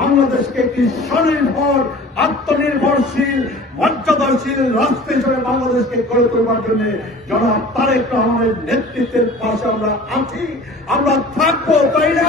বাংলাদেশকে একটি স্বনির্ভর, আত্মনির্ভরশীল, মর্যাদাশীল রাষ্ট্র হিসেবে বাংলাদেশকে গড়ে তোলবার জন্য জনাব তারেক রহমানের নেতৃত্বের পাশে আমরা আছি, আমরা থাকবো, তাই না?